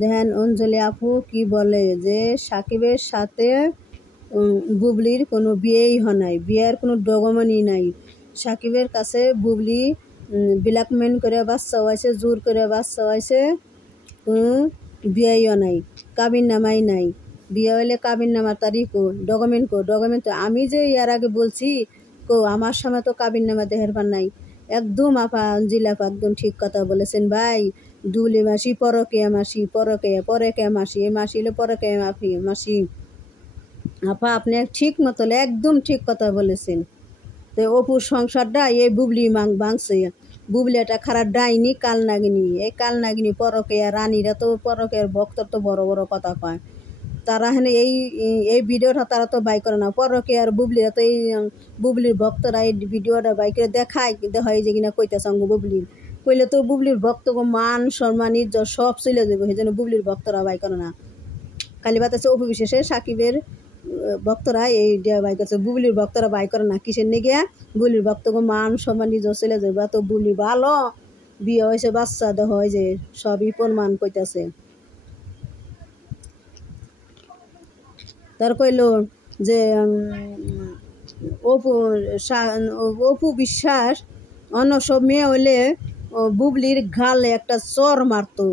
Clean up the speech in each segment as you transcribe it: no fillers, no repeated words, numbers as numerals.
দেখেন অঞ্জলি আপু কি বলে যে সাকিবের সাথে বুবলির কোনো বিয়েই হয় নাই, বিয়ের কোনো ডকুমেন্টই নাই। সাকিবের কাছে বুবলি ব্ল্যাকমেল করে বাচ্চা হয়েছে, জোর করে বাচ্চা হয়েছে, কোনো বিয়েও নাই, কাবিন নামাই নাই। বিয়ে হইলে কাবিন নামার তারিখ ডকুমেন্ট তো আমি যে এর আগে বলছি আমার সময় তো কাবিন নামা দেহের পার নাই। একদম আপা অঞ্জিল আপা একদম ঠিক কথা বলেছেন ভাই। দুলে মাসি পরকে মাসি, পরকে মাসি, এ মাসি হলে পরকে মাসি। আপা আপনি ঠিক মতো একদম ঠিক কথা বলেছেন। তো অপুর সংসারটা এই বুবলি ভাঙছে। বুবলি একটা খারাপ ডাইনি, কাল নাগিনী। এই কাল নাগিনী পরকে রানীরা তো পরকের ভক্তর তো বড় বড় কথা কয়। তারা হেন এই ভিডিওটা তারা তো বাই করে না। পরকে আর বুবলিরা তো এই বুবলির ভক্তরা এই ভিডিওটা বাই করে দেখায় এই যে কিনা কইতেছে বুবলির কইলে তো বুবলির ভক্ত মান সম্মান ইজ্জত সব চলে যাবে। সেই জন্য বুবলির ভক্তরা বাই করে না। খালি বাতাসে অপু বিশেষে সাকিবের ভক্তরা এই বাই করছে, বুবলির ভক্তরা বাই করে না। কিসের নিগে বুবলির ভক্ত মান সম্মান ইজ্জত চলে যাবে। তো বুবলি ভালো বিয়ে হয়েছে, বাচ্চা দেহ হয় যে সবই প্রমাণ কইতেছে। তার কইল যে অপু বিশ্বাস অন্য সব মেয়ে হইলে বুবলির গালে একটা চর মারতো।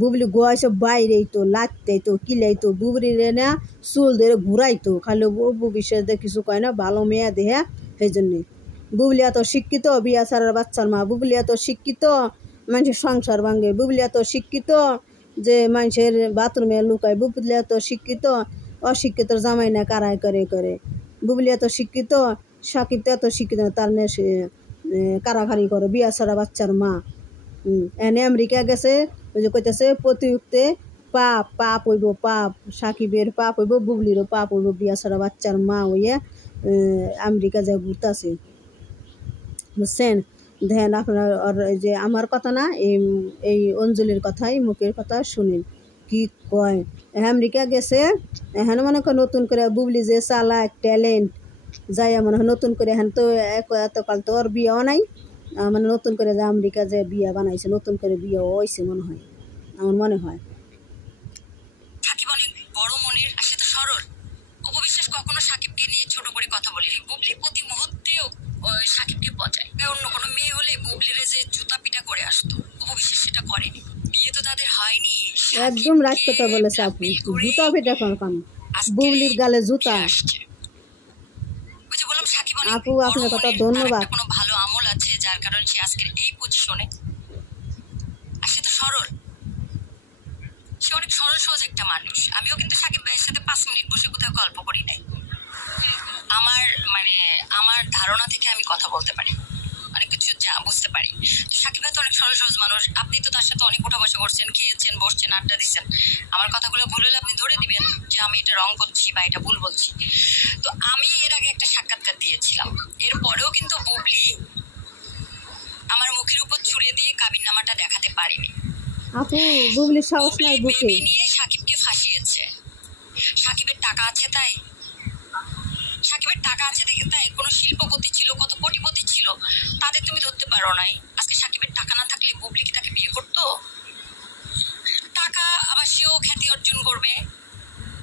বুবলি গোয়াইছে বাইরেই তো লাগতেই তো কিলাইতো, বুবলির না চুল ধরে ঘুরাইতো। খালি অপু বিশ্বাস দিয়ে কিছু কয় না, ভালো মেয়ে দেহা। সেই জন্যে বুবলি এত শিক্ষিত, বিয়া ছাড়ার বাচ্চার মা। বুবলি এত শিক্ষিত, মানুষের সংসার ভাঙে। বুবলি এত শিক্ষিত যে মানুষের বাথরুমে লুকায়। বুবলি এত শিক্ষিত, অশিক্ষিত জামাই না কারাই করে। বুবলি এত শিক্ষিত, সাকিব তো এত শিক্ষিত তার নে সে কারাকারি করে, বিয়া ছাড়া বাচ্চার মা। এনে আমেরিকা গেছে, ওই যে কইতেছে প্রতিযুক্তে পাপ হইব, পাপ সাকিবের পাপ হইব, বুবলিরও পাপ হইব। বিয়া ছাড়া বাচ্চার মা হইয়া আমেরিকা যায় ঘুরতেছে, বুঝছেন। দেখেন আপনার যে আমার কথা না, এই অঞ্জলির কথাই মুখের কথা শুনেন কি কয়। আমেরিকা গেছে, এখন মনে কর নতুন করে বুবলি যে চালাক ট্যালেন্ট যাই মনে হয় নতুন করে। এখন তো এতকাল তো ওর বিয়েও নাই, মানে নতুন করে যে আমেরিকা যে বিয়ে বানাইছে, নতুন করে বিয়ে হয়েছে মনে হয়, আমার মনে হয়। সাকিব অনেক বড় মনের, আর সে তো সরল। অপু বিশ্বাস কখনো সাকিবকে নিয়ে ছোট করে কথা বলেনি। বুবলি প্রতি মুহূর্তেও সাকিবকে বজায়। অন্য কোনো মেয়ে হলে বুবলিরে যে জুতা পিটা করে আসতো, অপু বিশ্বাস সেটা করেনি। বিয়ে তো তাদের হয়নি। একদম রাজ কথা বলেছে আপু, জুতা পিটা কাম বুবলির গালে জুতা। ওই যে বললাম সাকিব অনেক আপু আপনার কথা ধন্যবাদ। কোনো ভালো আমল আছে যার কারণে সে আজকের এই পজিশনে। আর সে তো সরল, সে অনেক সরল সহজ একটা মানুষ। আমিও কিন্তু সাকিব ভাইয়ের সাথে 5 মিনিট বসে কোথাও গল্প করি নাই। আমার ধারণা থেকে আমি কথা বলতে পারি, অনেক কিছু বুঝতে পারি। সাকিব ভাই তো অনেক সরল সহজ মানুষ। আপনি তো তার সাথে অনেক উঠা বসা করছেন, খেয়েছেন, বসছেন, আড্ডা দিচ্ছেন। আমার কথাগুলো ভুল হলে আপনি ধরে দিবেন যে আমি এটা রং করছি বা এটা ভুল বলছি। তো আমি এর আগে একটা সাক্ষাৎকার দিয়েছিলাম, এরপরেও কিন্তু বুবলি আমার মুখের উপর ছুড়ে দিয়ে কাবিননামাটা দেখাতে পারিনি। আপু বুবলি সাহস নাই বুকে নিয়ে সাকিবকে ফাঁসিয়েছে। সাকিবের টাকা আছে তাই, সাকিবের টাকা আছে দেখে তাই কোনো শিল্পপতি ছিল, কত কোটিপতি ছিল, তাদের তুমি ধরতে পারো নাই। আজকে সাকিবের টাকা না থাকলে বুবলি কি তাকে বিয়ে করতো? টাকা আবার সেও খ্যাতি অর্জন করবে,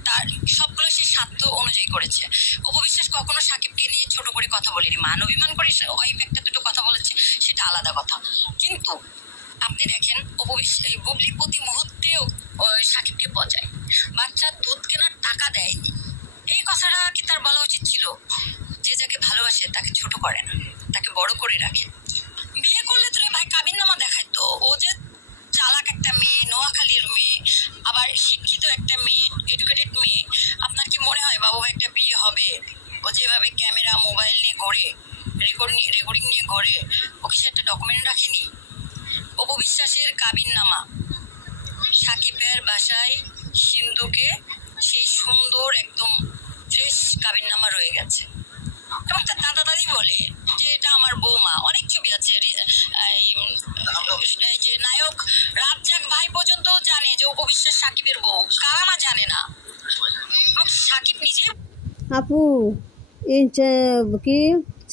তার সবগুলো সে স্বার্থ অনুযায়ী করেছে। অপু বিশ্বাস কখনো সাকিবকে নিয়ে ছোট করে কথা বলেনি। মান অভিমান করে ওই একটা দুটো কথা বলেছে, সেটা আলাদা কথা। কিন্তু আপনি দেখেন বুবলি প্রতি মুহূর্তেও সাকিবকে বজায়। বাচ্চার দুধ কেনার টাকা দেয়নি, এই কথাটা কি তার বলা উচিত ছিল? যে যাকে ভালোবাসে তাকে ছোট করে না, তাকে বড় করে রাখে। বিয়ে করলে তো ভাই কাবিননামা দেখাইতো। ও যে চালাক একটা মেয়ে, নোয়াখালীর মেয়ে, আবার শিক্ষিত একটা মেয়ে, এডুকেটেড মেয়ে। আপনার কি মনে হয় বাবু একটা বিয়ে হবে? ও যেভাবে ক্যামেরা মোবাইল নিয়ে ঘোরে, রেকর্ডিং নিয়ে ঘোরে, ও কি সে একটা ডকুমেন্ট রাখেনি? অপু বিশ্বাসের কাবিননামা সাকিবের বাসায় সিন্ধুকে সেই সুন্দর একদম ফ্রেশ কাবিননামা রয়ে গেছে। এবং তার দাদা দাদি বলে যে এটা আমার বৌমা। অনেক ছবি আছে, এই যে নায়ক রাজ্জাক ভাই পর্যন্ত জানে যে অপু বিশ্বাস সাকিবের বউ। কারা না জানে না? সাকিব নিজে আপু কি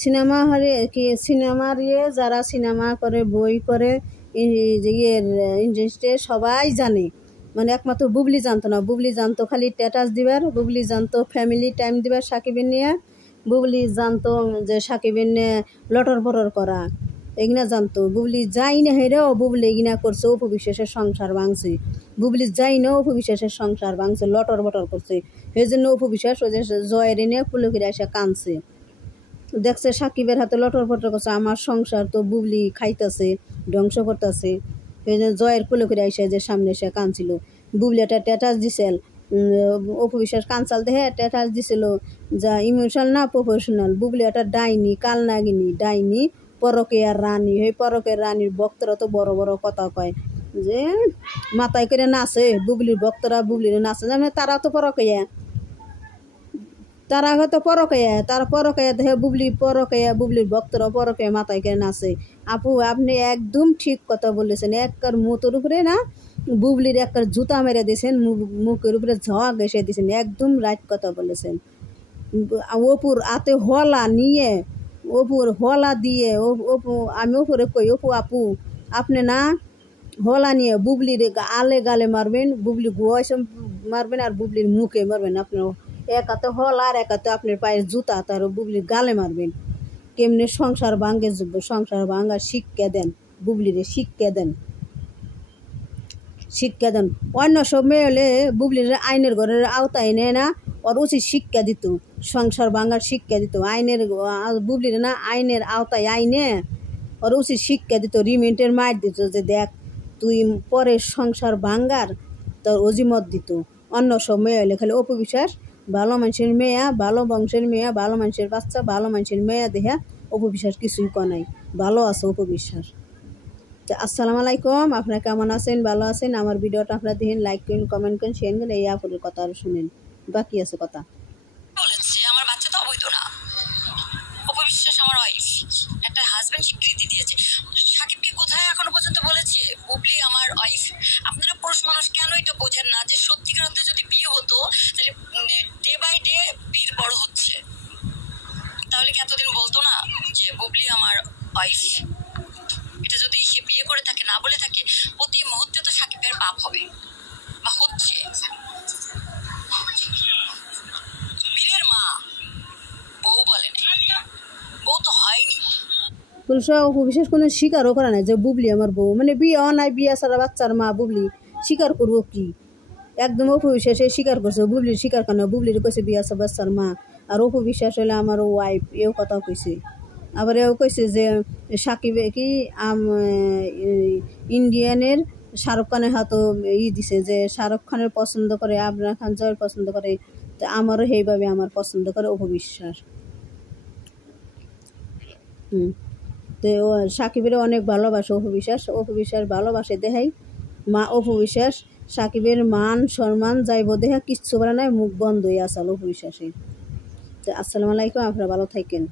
সিনেমা হলে কি সিনেমার যারা সিনেমা করে, বই করে, যে ইয়ের ইন্ডাস্ট্রি সবাই জানে, মানে একমাত্র বুবলি জানতো না। বুবলি জানতো খালি স্ট্যাটাস দিবার, বুবলি জানতো ফ্যামিলি টাইম দিবার সাকিবের নিয়ে, বুবলি জানতো যে সাকিবের নিয়ে লটর পটর করা, এগুলা জানতো। বুবলি যাই না হেরেও বুবলি এগুলা করছে, অপু বিশ্বাসের সংসার ভাঙছে। বুবলি যাই না অপু বিশ্বাসের সংসার ভাঙছে, লটর বটর করছে। সেই জন্য অপু বিশ্বাস ওই যে জয়ের এনে পুলকিরে এসে কাঁদছে, দেখছে সাকিবের হাতে লটর পটর করছে, আমার সংসার তো বুবলি খাইতেছে, ধ্বংস করতেছে। সেই জন্য জয়ের কুলে করে এসে যে সামনে এসে কাঁদছিল। বুবলি একটা স্ট্যাটাস দিছিল, অপু বিশ্বাস কাঁচাল দেখে স্ট্যাটাস দিছিল যা ইমোশনাল না প্রফেশনাল। বুবলি একটা ডাইনি, কাল নাগিনী, ডাইনি, পরকেয়ার রানী। সেই পরকের রানীর ভক্তরা তো বড় বড় কথা কয় যে মাথায় করে নাচে, বুবলির ভক্তরা বুবলির নাচে, জানে তারা তো পরকেয়া, তারা হয়তো পরকেয়া, তারা পরকেয়া দেখে বুবলি পরকেয়া, বুবলির ভক্তরা পরকেয়া মাথায় করে নাচে। আপু আপনি একদম ঠিক কথা বলেছেন, একবার মুখের উপরে না বুবলির একবার জুতা মেরে দিয়েছেন, মুখের উপরে ঝক এসে দিয়েছেন, একদম রাইট কথা বলেছেন। অপুর হাতে হলা নিয়ে, অপুর হলা দিয়ে অপু, আমি অপুরে কই, অপু আপু আপনি না হলা নিয়ে বুবলির আলে গালে মারবেন, বুবলি গোয়াইসে মারবেন আর বুবলির মুখে মারবেন। আপনার এক হাতে হলা আর এক হাতে আপনার পায়ের জুতা, তার বুবলির গালে মারবেন। কেমনে সংসার ভাঙ্গে, সংসার ভাঙ্গা শিক্ষা দেন, বুবলিরে শিক্ষা দেন, শিক্ষা দেন। অন্য সব মেয়ে হলে বুবলির আইনের ঘরের আওতায় নেয় না, ওর উচিত শিক্ষা দিত, সংসার ভাঙ্গার শিক্ষা দিত। আইনের বুবলির না আইনের আওতায় আইনে ওর উচিত শিক্ষা দিত, রিমেন্টের মার দিত যে দেখ তুই পরের সংসার ভাঙ্গার তোর অজিমত দিত। অন্য সব মেয়ে হলে খালি অপু বিশ্বাস ভালো মানুষের মেয়া, ভালো বংশের মেয়া, ভালো মানুষের বাচ্চা, ভালো মানুষের মেয়া দেখা অপু বিশ্বাস কিছুই কনাই, ভালো আছে অপু বিশ্বাস। তো আসসালামু আলাইকুম, আপনারা কেমন আছেন? ভালো আছেন? আমার ভিডিওটা আপনারা দেখেন, লাইক করেন, কমেন্ট করেন, শেয়ার করেন। এই আপুরের কথা আর শুনেন, বাকি আছে কথা। বলেছে আমার বাচ্চা তো অবৈধ না, অপু বিশ্বাস আমার ওয়াইফ, একটা হাজবেন্ড স্বীকৃতি দিয়েছে। সাকিবকে কোথায় এখনো পর্যন্ত বলেছে বুবলি আমার ওয়াইফ? আপনারা পুরুষ মানুষ কেন এটা বোঝেন না যে সত্যিকার অর্থে যদি বিয়ে হতো তাহলে ডে বাই ডে বীর বড় হচ্ছে, তাহলে কি এতদিন বলতো না যে বুবলি আমার ওয়াইফ? এটা যদি সে বিয়ে করে থাকে, না বলে থাকে, প্রতি মুহূর্তে তো সাকিবের পাপ হবে বা হচ্ছে। বীরের মা বউ বলে বউ তো হয়নি। অপু বিশ্বাস কোনো স্বীকারও করে না যে বুবলি আমার বউ, মানে বিয়ে নাই, বিয়ে ছাড়া বাচ্চার মা বুবলি, স্বীকার করবো কি? একদম অপু বিশ্বাসে স্বীকার করছে, বুবলির স্বীকার করে না, বুবলির কইছে বিয়ে আছে বাচ্চার মা। আর অপু বিশ্বাস হলে আমার ওয়াইফ, এও কথা কইছে। আবার এও কইছে যে সাকিবে কি ইন্ডিয়ানের শাহরুখ খানের হাতও দিছে, যে শাহরুখ খানের পছন্দ করে, আবরার খান জয়ের পছন্দ করে, তো আমারও সেইভাবে আমার পছন্দ করে অপু বিশ্বাস। তো সাকিবের অনেক ভালোবাসে অপু বিশ্বাস, অপু বিশ্বাস ভালোবাসে দেখাই মা। অপু বিশ্বাস সাকিবের মান সম্মান যাইব দেখা কিচ্ছু বলে নাই, মুখ বন্ধ হয়ে আসাল অপু বিশ্বাসের। তো আসসালামু আলাইকুম, আপনারা ভালো থাকেন।